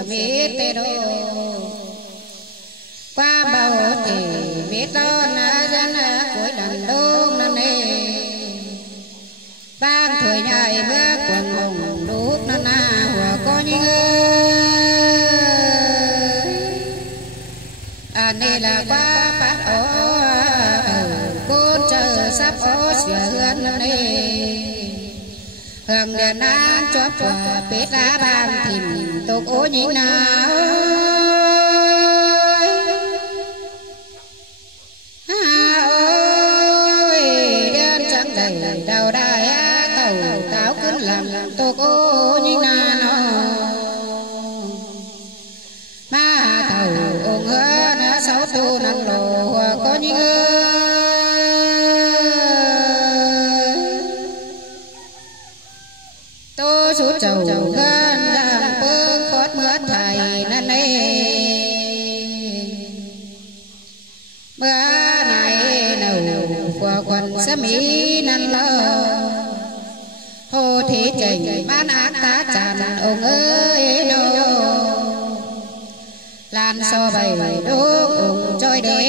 sửa mít tê đô qua bao thì biết con dân cuối lần đông năm nay vang tuổi nhảy bước quần mùng đúc năm na hòa có những ơi này là qua phát ố côn chờ sắp ố sửa hương năm nay hương đèn nắng chóp quả bết lá bang thìm tục ố nhìn nào đầu đài tàu táo cứ làm tô cô như na nó ma tàu ôn hơ nó sáu tu năm lồ có những tô số trầu hơn làm phương phót mưa thầy nên đây mưa này nầu của quần sẽ mỹ năn lo hồ thị trình ban ác ta tràn ông ơi nô lan so bày đố cùng trôi đế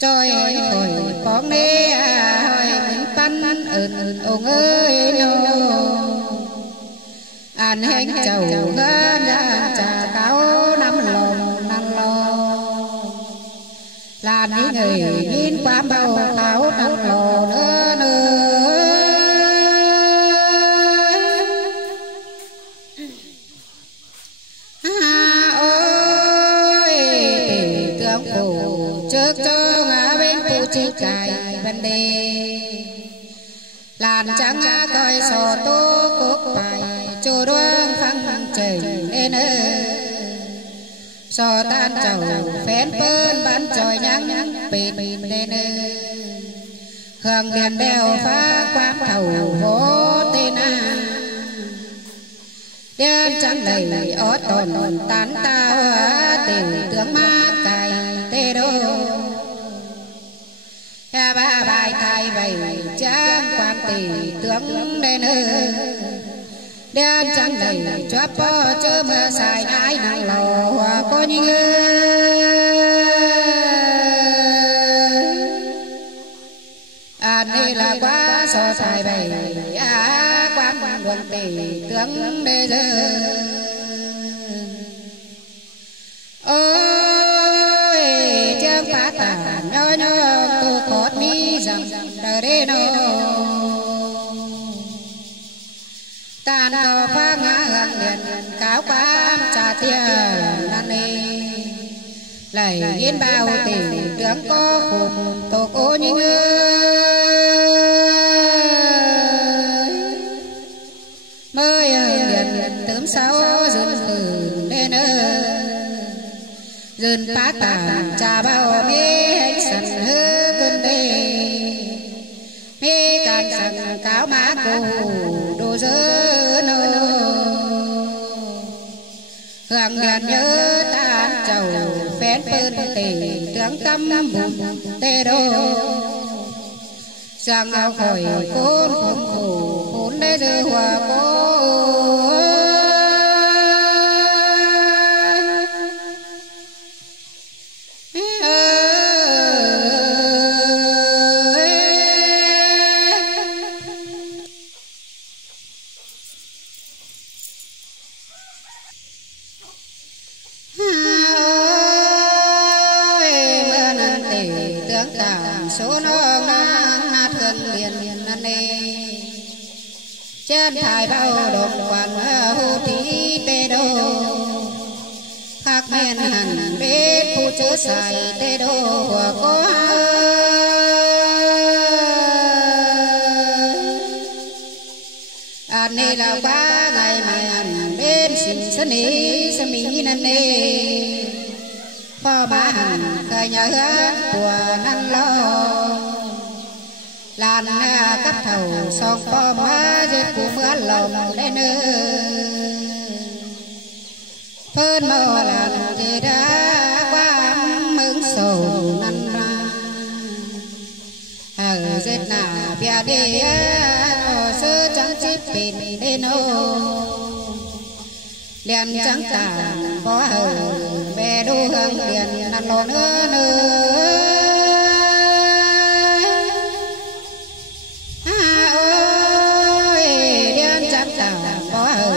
trôi hồi bóng đế hồi mình pan ông ơi nô an hẹn chầu ngân ra trà cáo năm lòng năm lo là những người nhìn qua bao áo năm lò nữa ôi tướng phủ trước cho ngã bên phụ chi cài vấn đề làn trắng coi sò tô cốt bài chùa đoan phăng trời lên so tan chầu phén pơn bán tròi nhắn bịt lên hương đèn đeo phá quang thầu hố tên đen trắng đầy ó tồn tán tao tình tướng ma cài tê đô ba bài thay bày trang quan tỷ tướng lên đen trắng đầy chóp po chớ mưa xài ái nắng lò có những đây là quá so xài bày quan luận tỷ tướng đê dơ ôi chương phá tả nhớ nhớ tô cốt mi rằng đời đê nô tàn tò phá ngã hương điện cáo quán trà tiền nan ni lại yên bao tình tướng có phùn tổ cô những mới hương điện tớm sáu dừng từ lên dừng phá tàn trà bao mê hành sẵn hư cơn đê mê càn sẵn cáo má cô đồ dơ nô hương điện nhớ tan chầu phén pơn tề tướng tâm bùn tê đô sang ngao khỏi côn khôn khổ khôn đê dơ hòa cô số nó na thương liền nan nê trên thải bao đồng quan hô thí tê đô khắc men hẳn bếp phu chớ xài tê đô hòa có an nê là ba ngày mai hẳn bên xin sân ý sân mỹ nan nê phò bá hẳn khởi nhà hứa của năn lo lan cắt thầu son phò má dệt của mưa lòng lên phơn mò làn thì đã qua mừng sầu năn ra ở dệt nà bia đê thò sơ trắng chip pin đê nô liền trắng tàn có hờ về đu hương liền năn lộn nữa ôi liền trắng tàn có hờ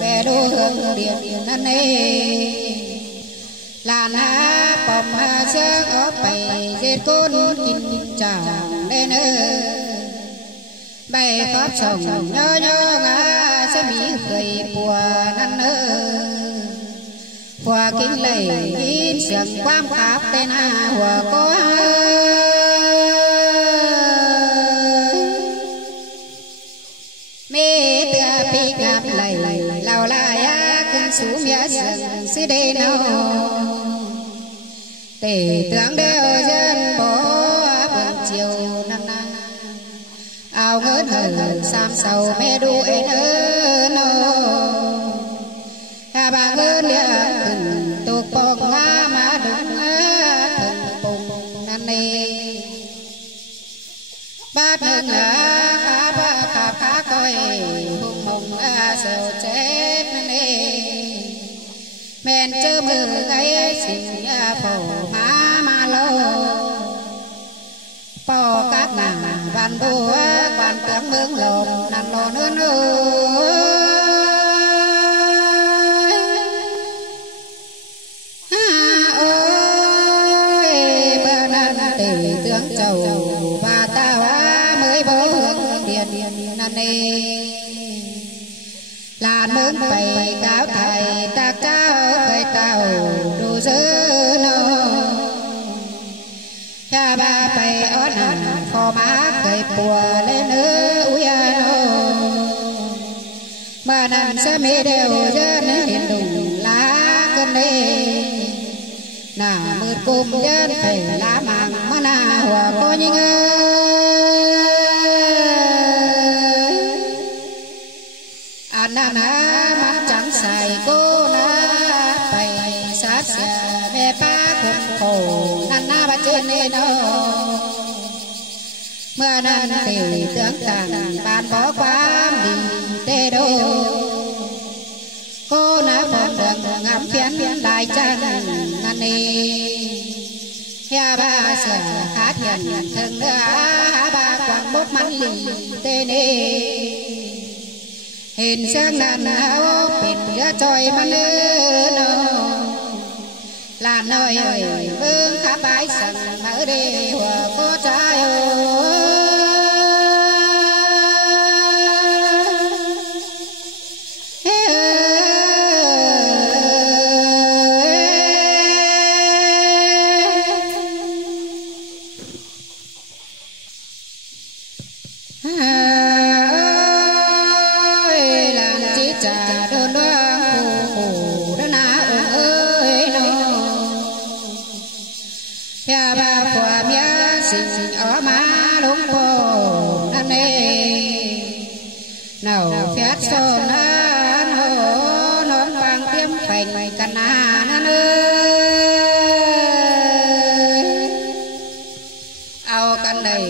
về đu hương liền năn là na bom sương ở bầy dệt côn chín chàng lên bay khóc sông nhớ nhớ ngã sẽ bị cười bùa năn bùa kinh lầy in sương quam khắp tên hùa có mê tia pi ngập lầy lao lại cơn sú mía sương xí đây nào tề tướng đeo dân bó buổi chiều năm nay ao ngớn hờ sam sầu mẹ đu ế nơ nô hà bà ngớn địa từng tục bông ngã mà đúng từng bùng năm nay bát nâng khá ba khá coi hùng mông sầu chép men chơ mơ gáy xinh phổ má lô po các nàng văn bùa quan tướng mương lồn nằm lò nương ơi bờ nan tỷ tướng chầu và tao mới bố hương điền nan nê làn mướn bày cáo thầy ta cao khơi tàu đủ dư nô cha ba bày ớt hẳn phò má cây bùa lên nữ úi nô mà nằm sẽ mê đều dân hiện đùng lá cân đê nà mượt cùng dân phải lá màng mà nà hòa có những na mắt trắng xài cô na bày sát xà mẹ ba khủng khổ na ba trên nên mưa nan tỷ tướng tàng bàn bỏ quá đi tê đô cô na bọn đường ngắm phiến đại trang nan nê ya ba sờ khá thiền thường nữa ba quảng bốt mắt lì tê nê hình sáng nan áo bên giữa trôi mà nơ là nơi ơi vương khá bái sẵn ở đây hòa có trái nào phép so na nó non bằng tiêm phành cana na ao căn đầy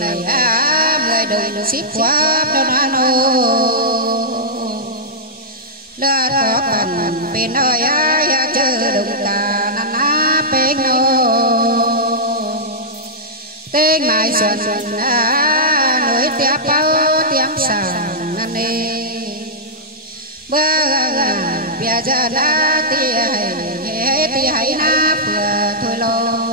người đời ship quá đâu na nô đã có cần bên ơi ai chờ đừng ta na na bên nô tên mai xuân nối tiếp bao tiếng sàng ngân nê bây giờ đã ti hay na vừa thôi lo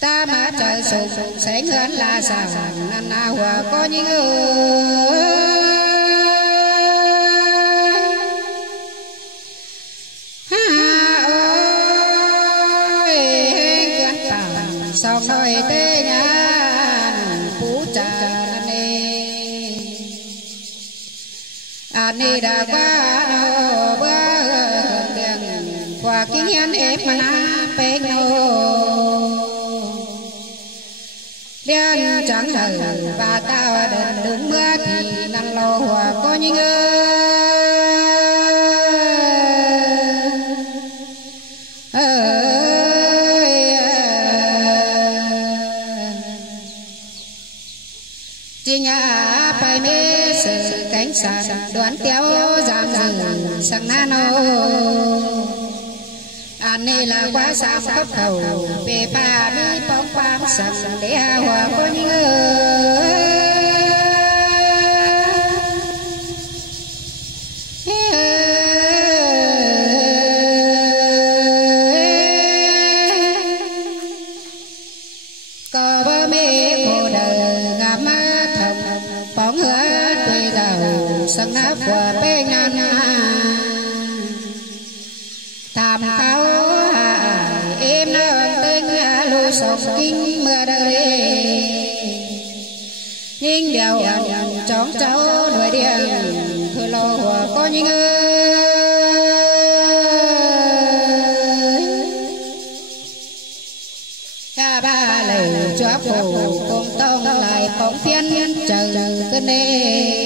ta mà trời sùng sẽ ngân là sàng nan na hòa có những xong nói tê nhàn phú trà nê nê đã qua nô bơ đường qua kinh hiến ép mà na bê nô liên chẳng đời và tao đợt đứng mưa thì nằm lò hòa có những sàn đoán kéo giảm dần sang nano anh này là quá xa khóc khẩu về pha đi bóng quang sẵn để hòa có những có bơ mê khổ đời ngắm thầm bóng hứa tuổi giàu sang nắp của bê ngàn tham khảo em đơn tinh lùi sọc kinh mưa đời nhưng điều chóng cháu đuổi điện thôi lo có những cha ba lời chúa phù cùng tông lại phóng phiên chờ cơn đê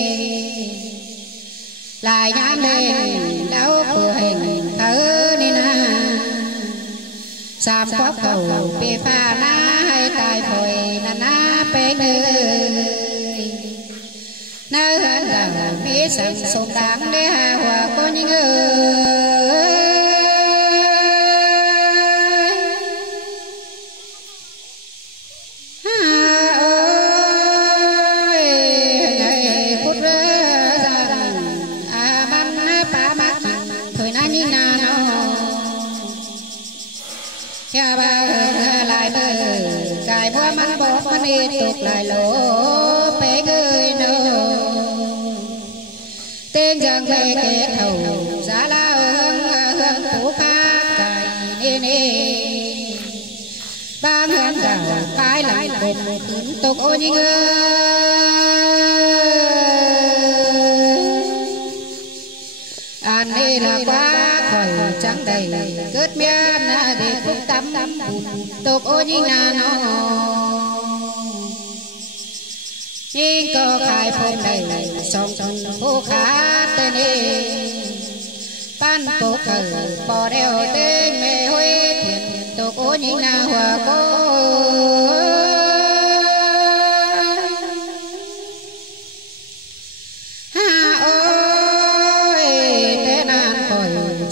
lại nhám lên đau của hình thơ đi na sam khóc cầu bê pha na hay tài phổi na bê nơi nơi hơn gạo phía sân sông đáng để hà hòa có những nhà ba lại bờ cài búa mắn bột mắn đi tục lại lỗ bể người nô tên giang về kết thầu giá lao hương phủ khác cài nê nê ba hương gạo phái lại cùng khứng tục ô như anh đây là quá khỏi trắng đầy cất miên để phúc tắm tục ô như na nó nhưng có khai phôn đầy song song phô khá tên đi ban phố cờ bò đeo tên mẹ huế thiền tục ô như na hòa cô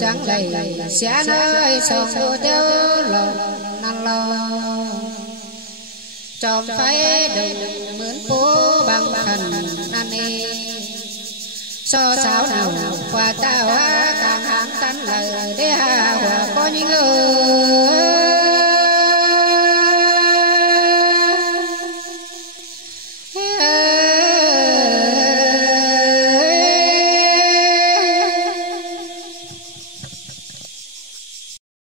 trắng đầy xé nơi sông đô tiêu lòng năn lo trong phải đừng mướn phố bằng khẩn năn đi so sáo nào qua tao càng hàng tán lời để hòa có những người